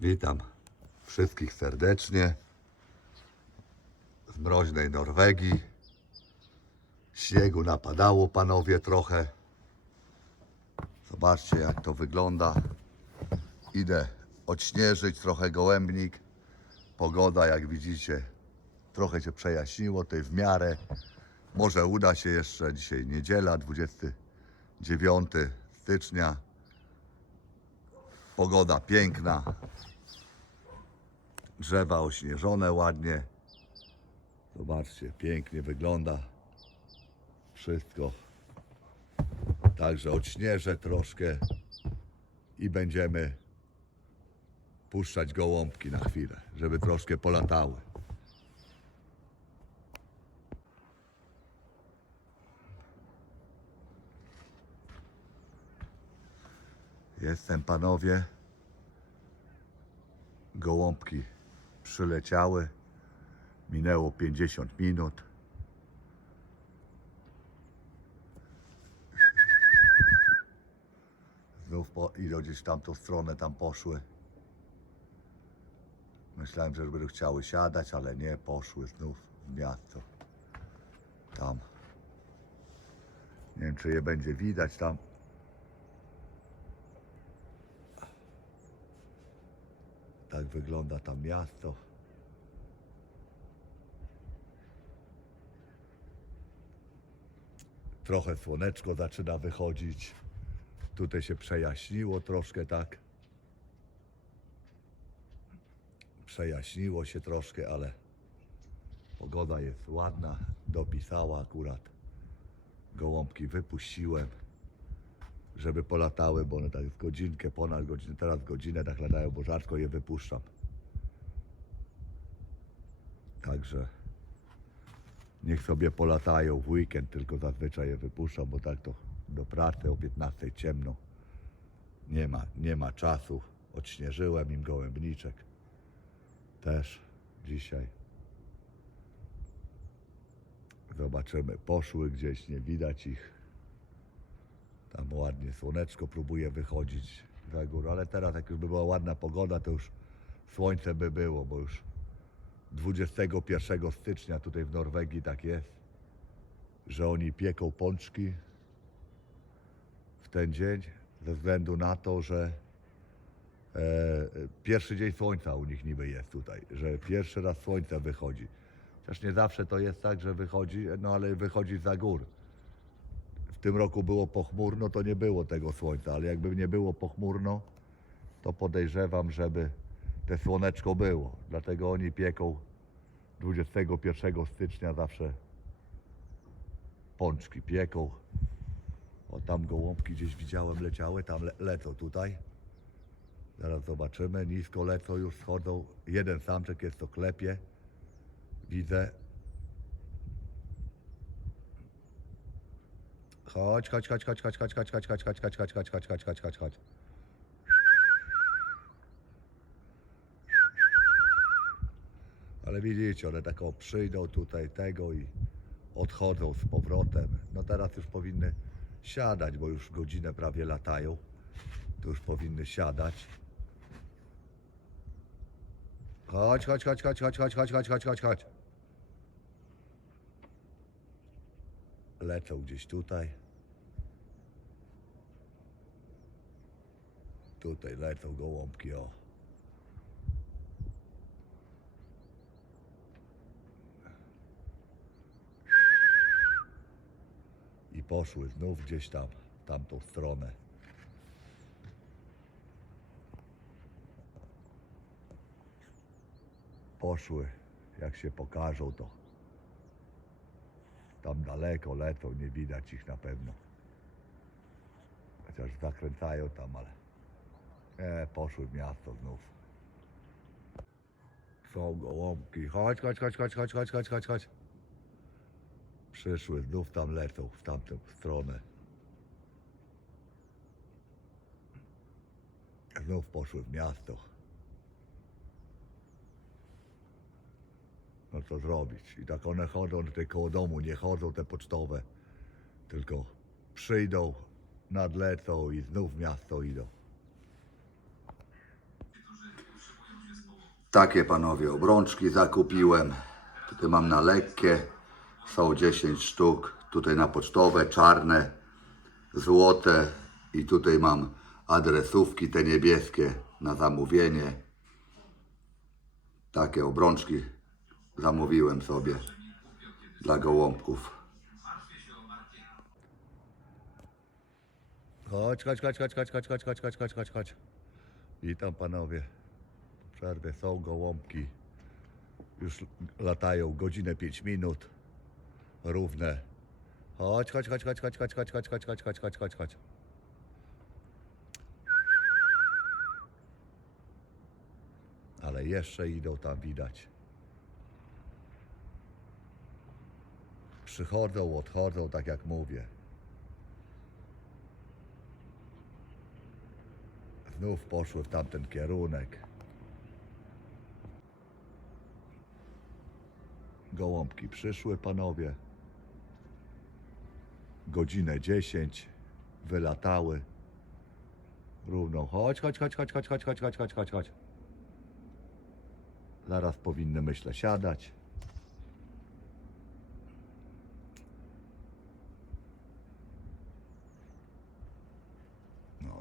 Witam wszystkich serdecznie w mroźnej Norwegii. Śniegu napadało panowie trochę. Zobaczcie jak to wygląda. Idę odśnieżyć trochę gołębnik. Pogoda jak widzicie trochę się przejaśniło, to jest Może uda się jeszcze dzisiaj niedziela, 29 stycznia. Pogoda piękna, drzewa ośnieżone ładnie. Zobaczcie, pięknie wygląda wszystko. Także odśnieżę troszkę i będziemy puszczać gołąbki na chwilę, żeby troszkę polatały. Jestem panowie. Gołąbki przyleciały. Minęło 50 minut. Znów po, idą gdzieś w tamtą stronę, tam poszły. Myślałem, że będą chciały siadać, ale nie, poszły znów w miasto. Tam. Nie wiem, czy je będzie widać tam. tak wygląda tam miasto. Trochę słoneczko zaczyna wychodzić. Tutaj się przejaśniło troszkę, tak. Przejaśniło się troszkę, ale pogoda jest ładna. Dopisała akurat. Gołąbki wypuściłem żeby polatały, bo one tak w godzinkę, ponad godzinę, teraz godzinę tak latają, bo rzadko je wypuszczam. Także niech sobie polatają w weekend, tylko zazwyczaj je wypuszczam, bo tak to do pracy o 15 ciemno. Nie ma, nie ma czasu. Odśnieżyłem im gołębniczek. Też dzisiaj. Zobaczymy, poszły gdzieś, nie widać ich. Tam ładnie słoneczko próbuje wychodzić za górę, ale teraz jak już by była ładna pogoda, to już słońce by było, bo już 21 stycznia tutaj w Norwegii tak jest, że oni pieką pączki w ten dzień ze względu na to, że e, pierwszy dzień słońca u nich niby jest tutaj, że pierwszy raz słońce wychodzi. Chociaż nie zawsze to jest tak, że wychodzi, no ale wychodzi za górę. W tym roku było pochmurno, to nie było tego słońca, ale jakby nie było pochmurno, to podejrzewam, żeby te słoneczko było. Dlatego oni pieką 21 stycznia zawsze pączki pieką. O, tam gołąbki gdzieś widziałem leciały, tam le lecą tutaj. Zaraz zobaczymy, nisko lecą, już schodzą. Jeden samczek jest to klepie. Widzę, Chodź, chodź, chodź, chodź, chodź, chodź, chodź, chodź, chodź, chodź, chodź, chodź, chodź, chodź, chodź, chodź, chodź, chodź. Ale widzicie, one tak o, przyjdą tutaj tego i odchodzą z powrotem. No teraz już powinny siadać, bo już godzinę prawie latają. Tu już powinny siadać. Chodź, chodź, chodź, chodź, chodź, chodź, chodź, chodź, chodź, chodź, chodź, chodź. leczą gdzieś tutaj. Tutaj lecą gołąbki, o. I poszły znów gdzieś tam, tamtą stronę. Poszły, jak się pokażą, to tam daleko letą, nie widać ich na pewno. Chociaż zakręcają tam, ale nie, poszły w miasto znów. Są gołąbki, chodź, chodź, chodź, chodź, chodź, chodź, chodź, chodź, chodź. Przyszły znów tam lecą, w tamtą stronę. Znów poszły w miasto. co zrobić. I tak one chodzą tutaj koło domu, nie chodzą te pocztowe, tylko przyjdą, nadlecą i znów w miasto idą. Takie panowie obrączki zakupiłem. Tutaj mam na lekkie, są 10 sztuk. Tutaj na pocztowe, czarne, złote. I tutaj mam adresówki te niebieskie na zamówienie. Takie obrączki zamówiłem sobie dla gołąbków. Chodź, chodź, chodź, chodź, chodź, chodź, chodź, chodź, chodź, chodź, chodź, chodź. Witam panowie. Przerwę są gołąbki. Już latają godzinę 5 minut. Równe. Chodź, chodź, chodź, chodź, chodź, chodź, chodź, chodź, chodź, chodź, chodź, chodź, chodź, chodź. Ale jeszcze idą tam widać. przychodzą, odchodzą, tak jak mówię. Znów poszły w tamten kierunek. Gołąbki przyszły, panowie. Godzinę dziesięć, wylatały. Równo. Chodź, chodź, chodź, chodź, chodź, chodź, chodź, chodź, chodź, chodź. Zaraz powinny myślę siadać.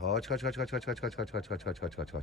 好，车车车车车车车车车车车车车。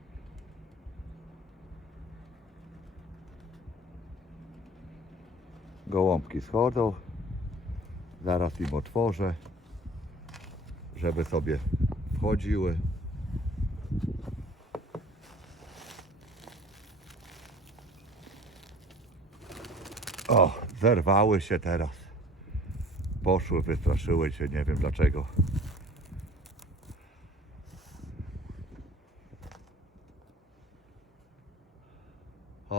gołąbki schodzą. Zaraz im otworzę, żeby sobie wchodziły. O, zerwały się teraz. Poszły, wystraszyły się, nie wiem dlaczego.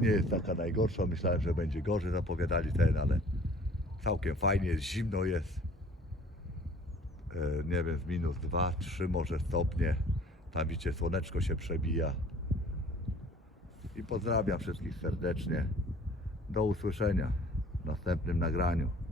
nie jest taka najgorsza. Myślałem, że będzie gorzej, zapowiadali ten, ale całkiem fajnie, zimno jest. Nie wiem, minus dwa, trzy może stopnie. Tam widzicie, słoneczko się przebija. I pozdrawiam wszystkich serdecznie. Do usłyszenia w następnym nagraniu.